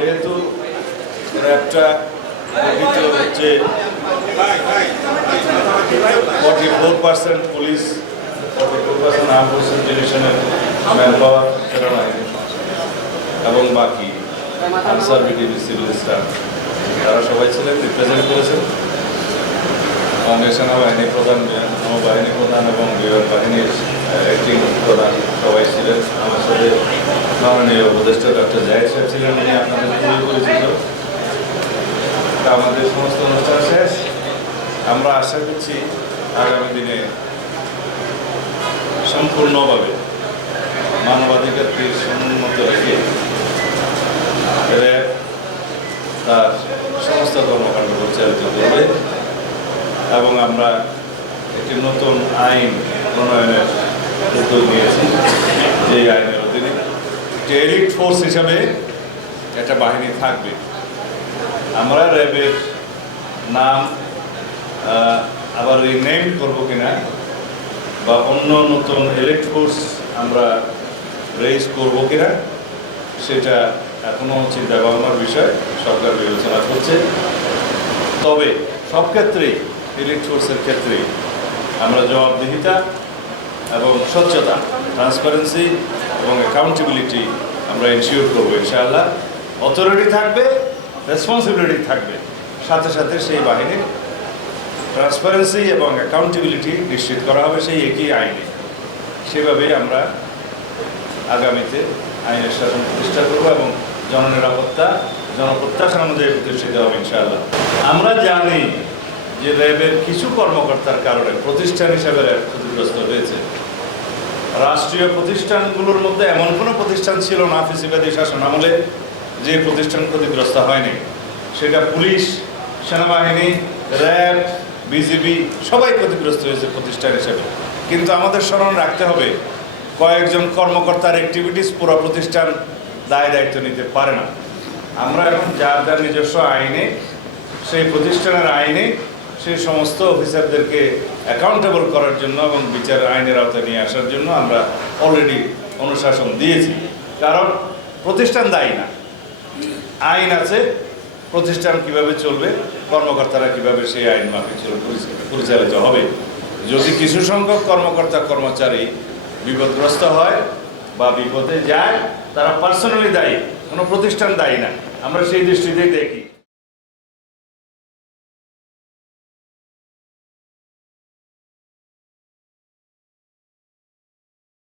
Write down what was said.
যেহেতু র্যাবটা গঠিত হচ্ছে 44% পুলিশ, 44% আর্ম ফোর্সেস ডিভিশনের ম্যান পাওয়ার সেনাবাহিনী এবং বাকি আনসার বিডিবি সিভিল স্টাফ তারা সবাই ছিলেন, রিপ্রেজেন্ট করেছেন। সঙ্গে সেনাবাহিনী প্রধান, নৌবাহিনী প্রধান এবং বিমান বাহিনীর অ্যাক্টিং প্রধান সবাই ছিলেন। আমার সাথে মাননীয় উপদেষ্টা ডক্টর জাহিদ সাহেব ছিলেন, উনি আপনাদের খুবই পরিচিত। আমাদের সমস্ত অনুষ্ঠান শেষ। আমরা আশা করছি আগামী দিনে সম্পূর্ণভাবে মানবাধিকারকে সম্মত রেখে তার সমস্ত কর্মকাণ্ড পরিচালিত করবে এবং আমরা একটি নতুন আইন প্রণয়নের উদ্যোগ নিয়েছি। যে আইনের অধীনে যে এলিট ফোর্স হিসাবে একটা বাহিনী থাকবে। আমরা র্যাবের নাম আবার রিনেম করবো কিনা বা অন্য নতুন এলিট ফোর্স আমরা রেজ করবো কিনা সেটা এখনও চিন্তা ভাবনার বিষয়, সরকার বিবেচনা করছে। তবে সব ক্ষেত্রেই এলিট ফোর্সের ক্ষেত্রে আমরা জবাবদিহিতা এবং স্বচ্ছতা, ট্রান্সপারেন্সি এবং অ্যাকাউন্টেবিলিটি আমরা এনশিওর করবো ইনশাআল্লাহ। অথরিটি থাকবে, রেসপন্সিবিলিটি থাকবে, সাথে সাথে সেই বাহিনীর ট্রান্সপারেন্সি এবং অ্যাকাউন্টেবিলিটি নিশ্চিত করা হবে সেই একই আইনে। সেভাবেই আমরা আগামীতে আইনের শাসন প্রতিষ্ঠা করবো এবং জননিরাপত্তা, জনপ্রত্যাশা অনুযায়ী প্রতিষ্ঠিত হবে ইনশাআল্লাহ। আমরা জানি যে র্যাবের কিছু কর্মকর্তার কারণে প্রতিষ্ঠান হিসাবে র্যাব ক্ষতিগ্রস্ত হয়েছে। রাষ্ট্রীয় প্রতিষ্ঠানগুলোর মধ্যে এমন কোনো প্রতিষ্ঠান ছিল না ফ্যাসিবাদী শাসন আমলে যে প্রতিষ্ঠান ক্ষতিগ্রস্ত হয়নি। সেটা পুলিশ, সেনাবাহিনী, র্যাব, বিজিবি সবাই ক্ষতিগ্রস্ত হয়েছে প্রতিষ্ঠান হিসেবে। কিন্তু আমাদের স্মরণ রাখতে হবে কয়েকজন কর্মকর্তার অ্যাক্টিভিটিস পুরো প্রতিষ্ঠান দায় দায়িত্ব নিতে পারে না। আমরা এখন যার যার নিজস্ব আইনে, সেই প্রতিষ্ঠানের আইনে সেই সমস্ত অফিসারদেরকে অ্যাকাউন্টেবল করার জন্য এবং বিচার আইনের আওতায় নিয়ে আসার জন্য আমরা অলরেডি অনুশাসন দিয়েছি। কারণ প্রতিষ্ঠান দায়ী না, আইন আছে, প্রতিষ্ঠান কিভাবে চলবে, কর্মকর্তারা কিভাবে সেই আইন মাফিক পরিচালিত হবে। যদি কিছু সংখ্যক কর্মকর্তা কর্মচারী বিপদগ্রস্ত হয় বা বিপদে যায়, তারা পার্সোনালি দায়ী, কোনো প্রতিষ্ঠান দায়ী না। আমরা সেই দৃষ্টিতেই দেখি।